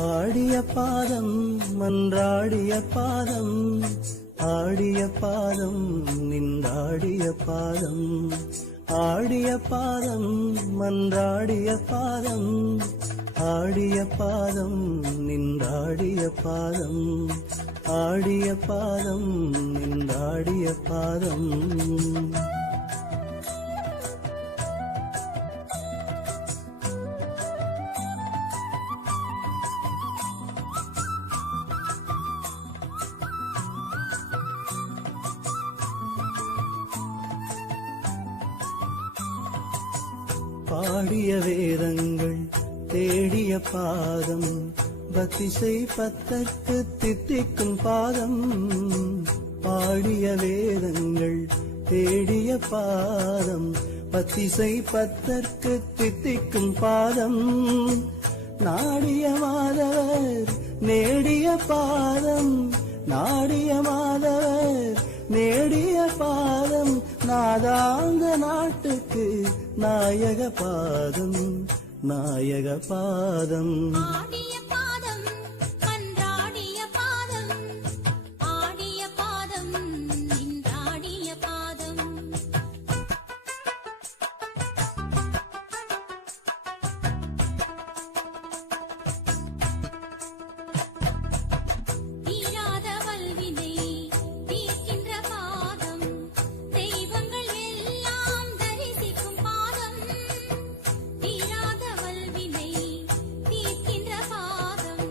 ஆடிய பாதம் மன்றாடிய பாதம், ஆடிய பாதம் நின்றாடிய பாதம், ஆடிய பாதம் மன்றாடிய பாதம், ஆடிய பாதம் நின்றாடிய பாதம், ஆடிய பாதம் நின்றாடிய பாதம். பாடிய வேதங்கள் தேடிய பாதம், பக்திசை பத்தற்கு தித்திக்கும் பாதம், பாடிய வேதங்கள் தேடிய பாதம், பக்திசை பத்தற்கு தித்திக்கும் பாதம், நாடிய மாதவர் நேடிய பாதம், நாடிய மாதவர் நேடிய பாதம், நாதாந்த நாட்டுக்கு நாயக பாதம், நாயக பாதம். ஆடிய பாதம் மன்றாடிய பாதம், ஆடிய பாதம் நின்றாடிய பாதம். தீராத வல்வினை தீர்க்கின்ற பாதம், தெய்வங்கள் எல்லாம் தரிசிக்கும் பாதம், தீராத வல்வினை தீர்க்கின்ற பாதம்,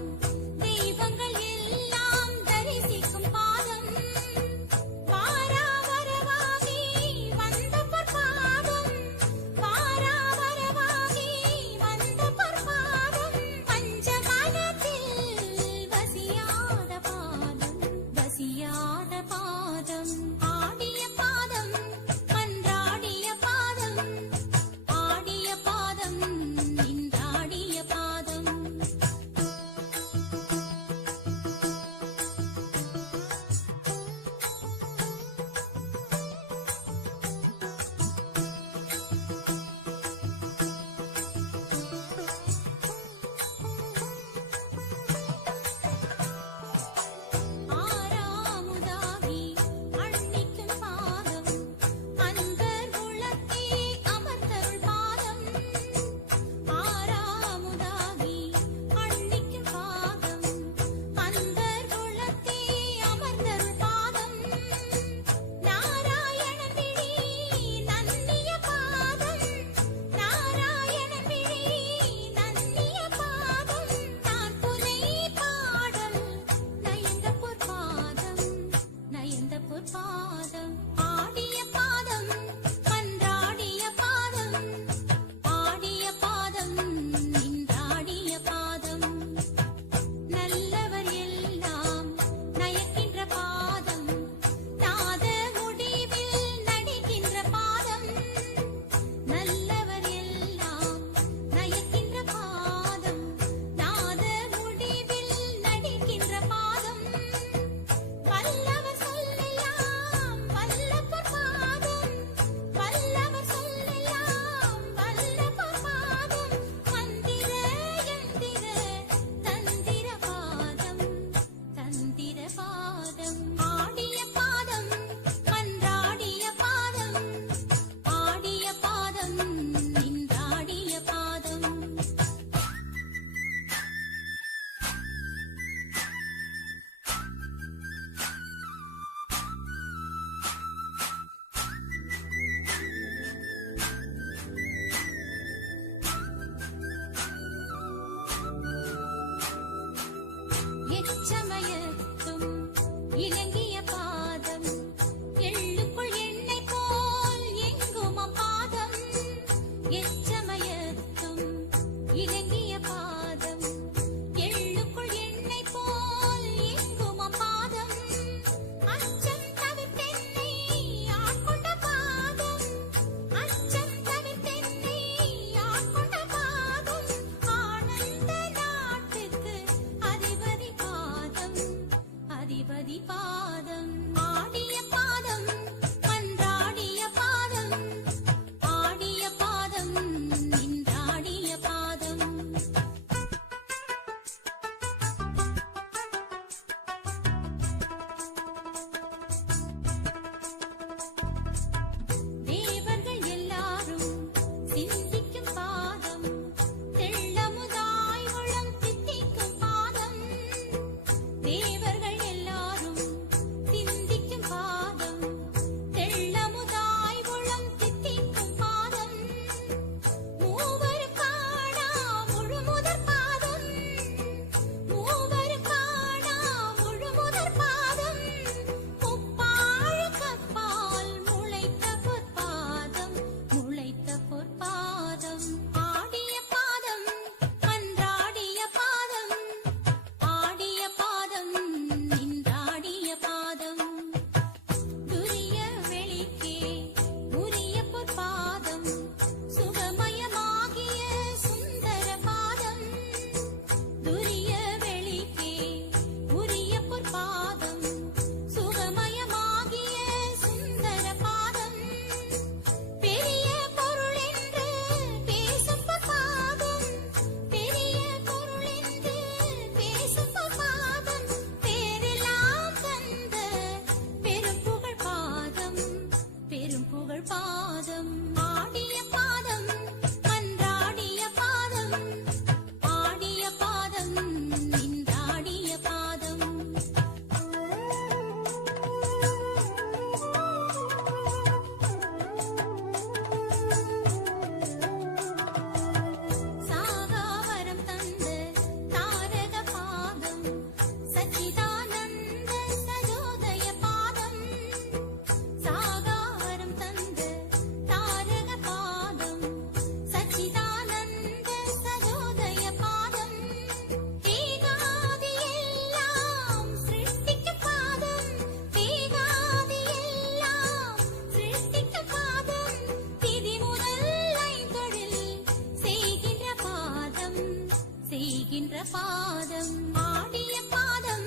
துதிக்கின்ற பாதம் ஆடிய பாதம்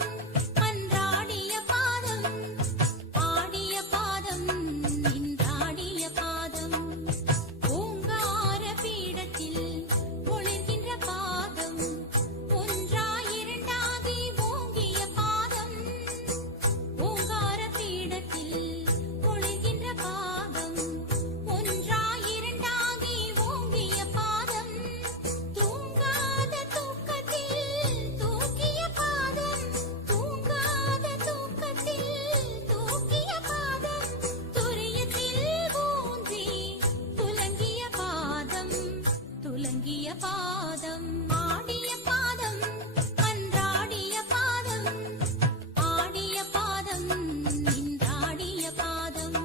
மன்றாடிய பாதம் ஆடிய பாதம் நின்றாடிய பாதம் ஓங்கார பீடத்தில் ஒளிர்கின்ற பாதம் ஒன்றாயிரண்டாகி ஓங்கிய பாதம் ஓங்கார பீடத்தில் ஒளிர்கின்ற பாதம் ஒன்றாயிரண்டாகி ஓங்கிய பாதம் தூங்காத தூக்கத்தில் தூக்கிய பாதம் தூங்காத தூக்கத்தில் தூக்கிய பாதம் துரியத்தில் ஊன்றி துலங்கிய பாதம் துலங்கிய பாதம் ஆடிய பாதம் மன்றாடிய பாதம் ஆடிய பாதம் நின்றாடிய பாதம்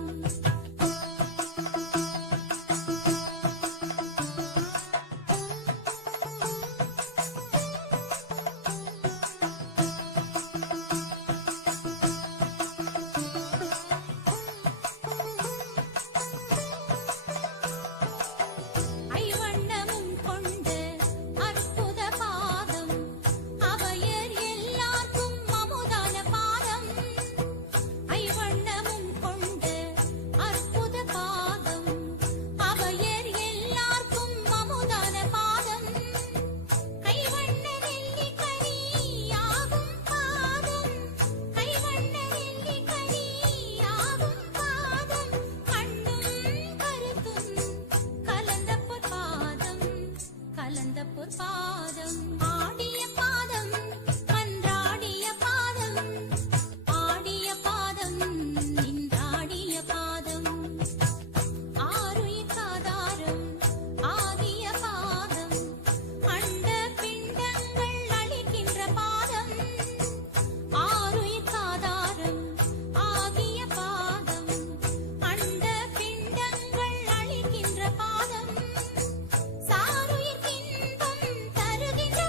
ஐவண்ணமும் கொண்ட அற்புத பாதம் அவையர் எல்லார்க்கும் அமுதான பாதம் ஐவண்ணமும் கொண்ட அற்புத பாதம் அவையர் எல்லார்க்கும் அமுதான பாதம் கைவண்ண நெல்லிக்கனியாகும் பாதம் கைவண்ண நெல்லிக்கனியாகும் பாதம் கண்ணும் கருத்தும் கலந்த பொற்பாதம் கலந்த பொற்பாதம் ஆடிய பாதம் மன்றாடிய பாதம் ஆடிய பாதம் நின்றாடிய பாதம் ஆருயிர்க்காதாரம் ஆகிய பாதம் அண்ட பிண்டங்கள் அளிக்கின்ற பாதம் ஆருயிர்க்காதாரம் ஆகிய பாதம் அண்ட பிண்டங்கள் அளிக்கின்ற பாதம் சாருயிர்க்கின்பம் தருகின்ற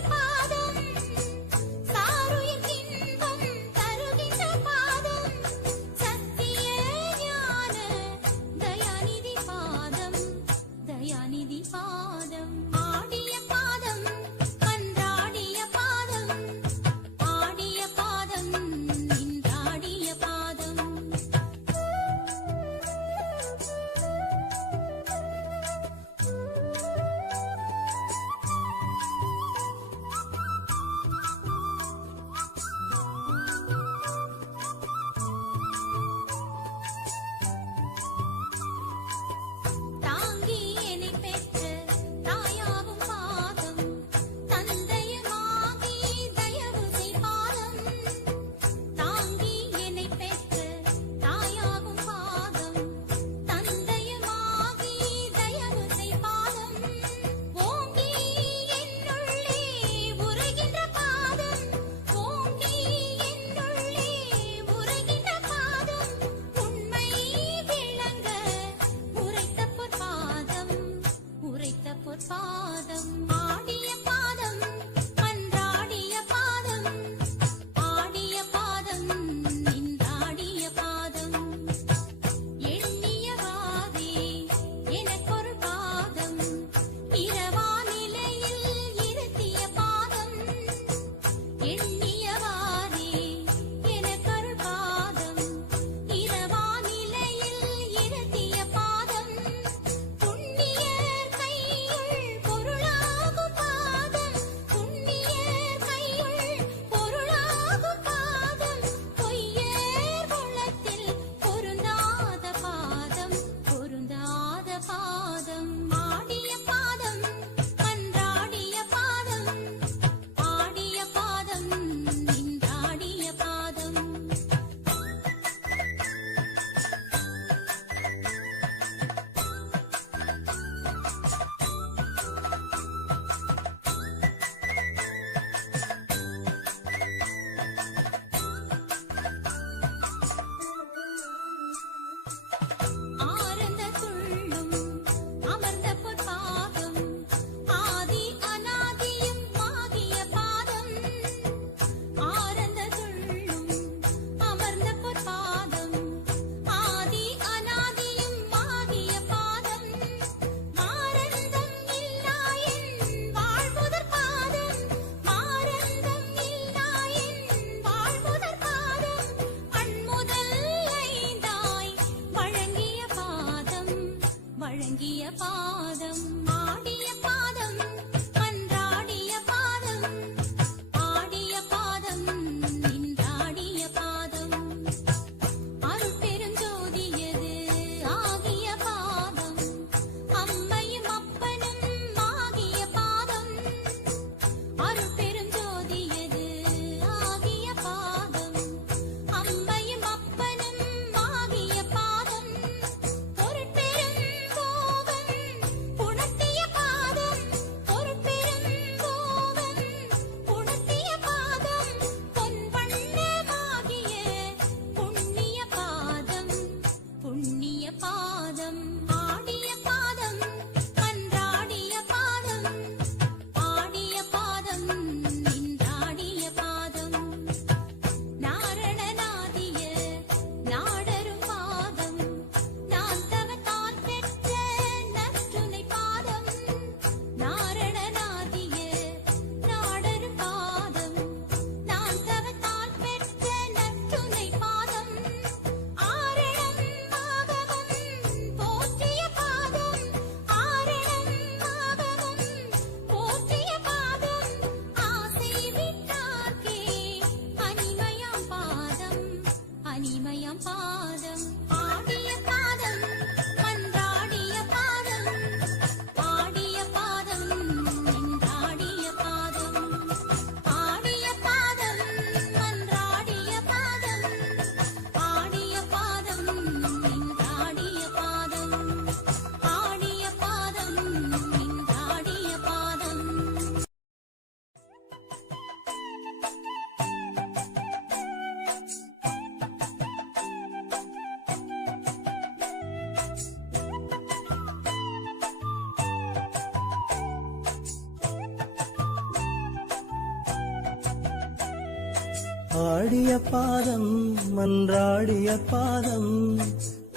ஆடிய பாதம் மன்றாடிய பாதம்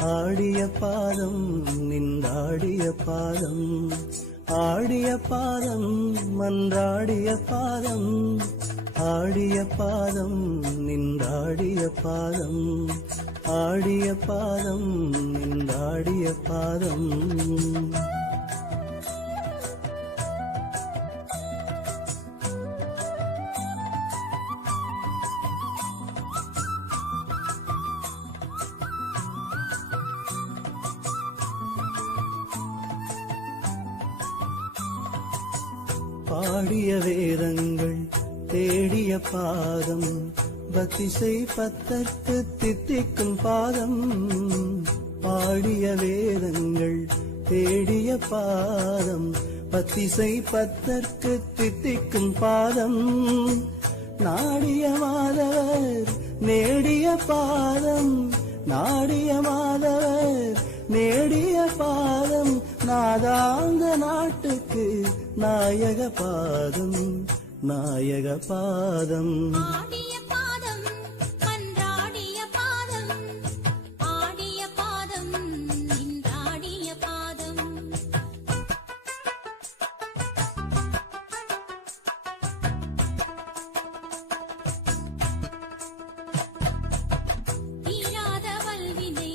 ஆடிய பாதம் நின்றாடிய பாதம் ஆடிய பாதம் மன்றாடிய பாதம் ஆடிய பாதம் நின்றாடிய பாதம் ஆடிய பாதம் நின்றாடிய பாதம் பாடிய வேதங்கள் தேடிய பாதம் பக்திசை பத்தற்கு தித்திக்கும் பாதம் பாடிய வேதங்கள் தேடிய பாதம் பக்திசை பத்தற்கு தித்திக்கும் பாதம் நாடிய மாதவர் நேடிய பாதம் நாடிய மாதவர் நேடிய பாதம் நாதாந்த நாட்டுக்கு நாயக பாதம் நாயக பாதம் ஆடிய பாதம் மன்றாடிய பாதம் ஆடிய பாதம் நின்றாடிய பாதம் தீராத வல்வினை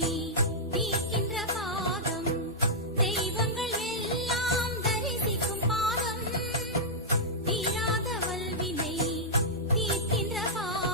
தீர்க்கின்ற பாதம் தெய்வங்கள் எல்லாம் தரிசிக்கும் பாதம் தீராத வல்வினை தீர்க்கின்ற பாதம்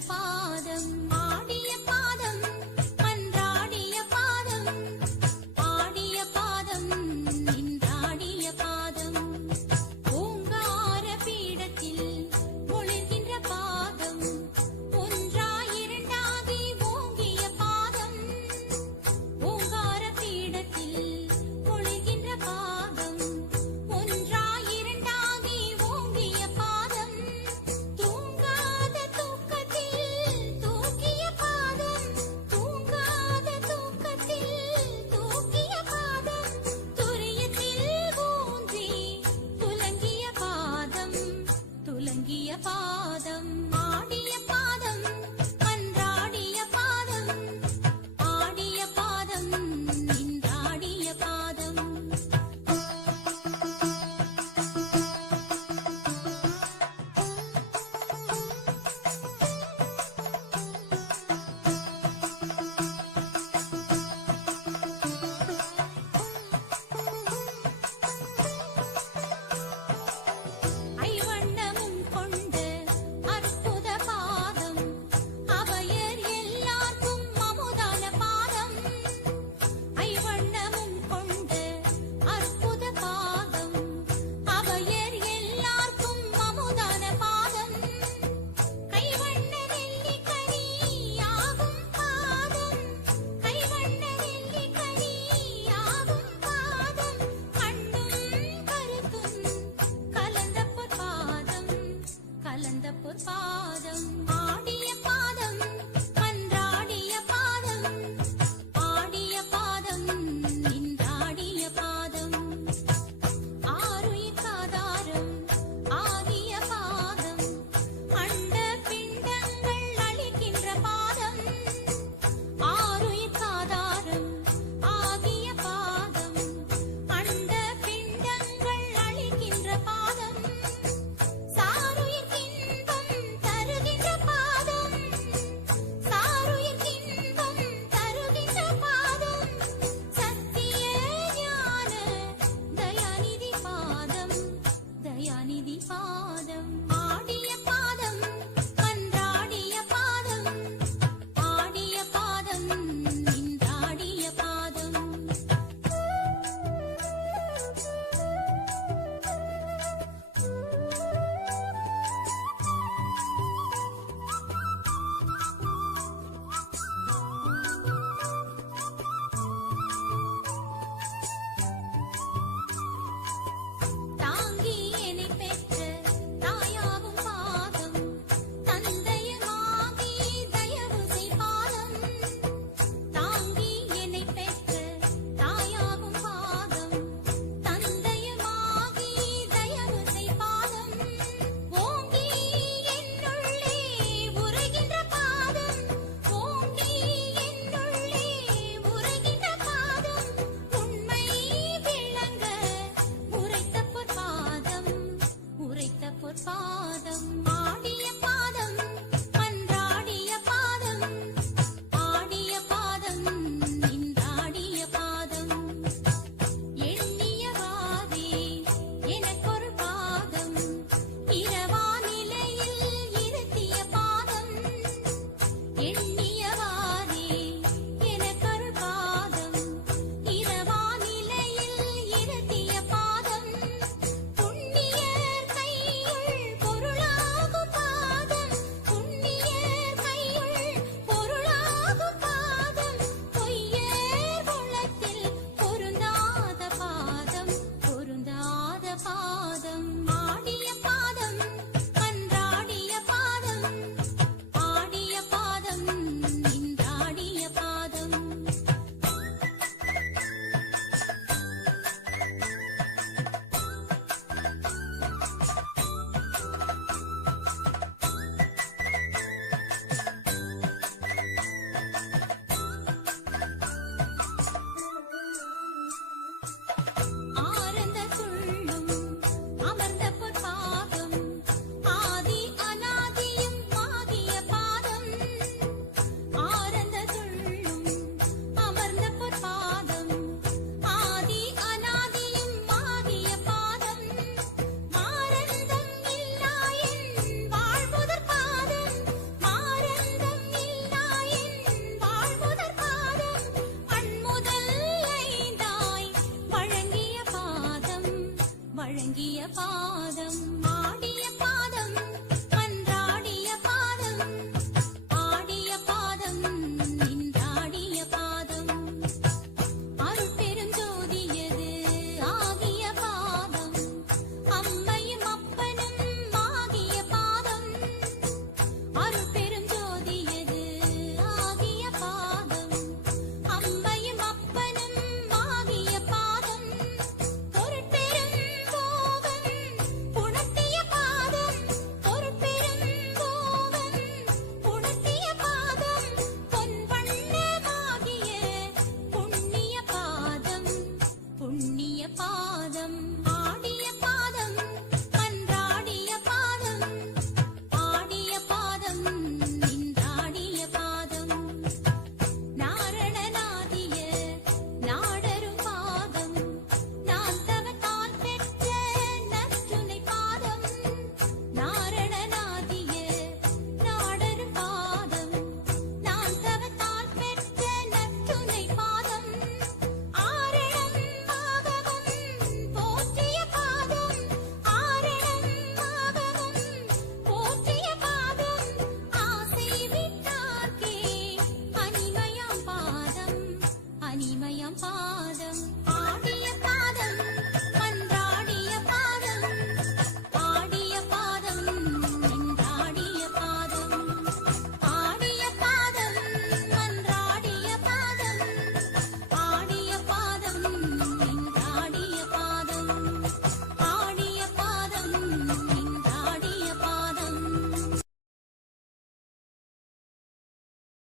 பாதம் ஆடிய பாதம் மன்றாடிய பாதம் ஆடிய பாதம் நின்றாடிய பாதம் ஓங்கார பீடத்தில் ஒளிர்கின்ற பாதம் ஒன்றாயிரண்டாகி ஓங்கிய பாதம் ஓங்கார பீடத்தில் ஒளிர்கின்ற பாதம் ஒன்றாயிரண்டாகி ஓங்கிய பாதம் தூங்காத தூக்கத்தில் தூக்கிய பாதம் தூங்காத தூக்கத்தில் தூக்கிய பாதம் துரியத்தில் ஊன்றி துலங்கிய பாதம் துலங்கிய பாதம் ஆடிய பாதம் மன்றாடிய பாதம் ஆடிய பாதம் நின்றாடிய பாதம் ஐவண்ணமும் கொண்ட அற்புத பாதம் அவையர் எல்லாருக்கும் அமுதான பாதம் ஐவண்ணமும் கொண்ட அற்புத பாதம் அவையர் எல்லாருக்கும் அமுதான பாதம் கைவண்ண நெல்லிக்கனி ஆகும் பாதம் கைவண்ண நெல்லிக்கனி ஆகும் பாதம் கண்ணும் கருத்தும் கலந்த பொற்பாதம் கலந்த பொற்பாதம் ஆடிய பாதம் மன்றாடிய பாதம் ஆடிய பாதம் நின்றாடிய பாதம் ஆருயிர்க்காதாரம் ஆகிய பாதம் அண்ட பிண்டங்கள் அளிக்கின்ற பாதம் ஆருயிர்க்காதாரம் ஆகிய பாதம் அண்ட பிண்டங்கள் அளிக்கின்ற பாதம் சாருயிர்க்கின்பம் தருகின்ற பாதம் சாருயிர்க்கின்பம் தருகின்ற பாதம் சத்திய ஞான தயாநிதி பாதம் தயாநிதி பாதம் ஆடிய பாதம் மன்றாடிய பாதம் ஆடிய பாதம் நின்றாடிய பாதம் தாங்கி என்னை பெற்ற தாயாகும் பாதம் தந்தையமாகி தயவு செய் பாதம் தாங்கி என்னை பெற்ற தாயாகும் பாதம் தந்தையமாகி தயவு செய் பாதம் ஓங்கி என்னுள்ளே உரைகின்ற பாதம் ஓங்கி என்னுள்ளே உரைகின்ற பாதம் உண்மை விளங்க உரைத்த பொற்பாதம் உரைத்த பொற்பாதம் ஆடிய பாதம்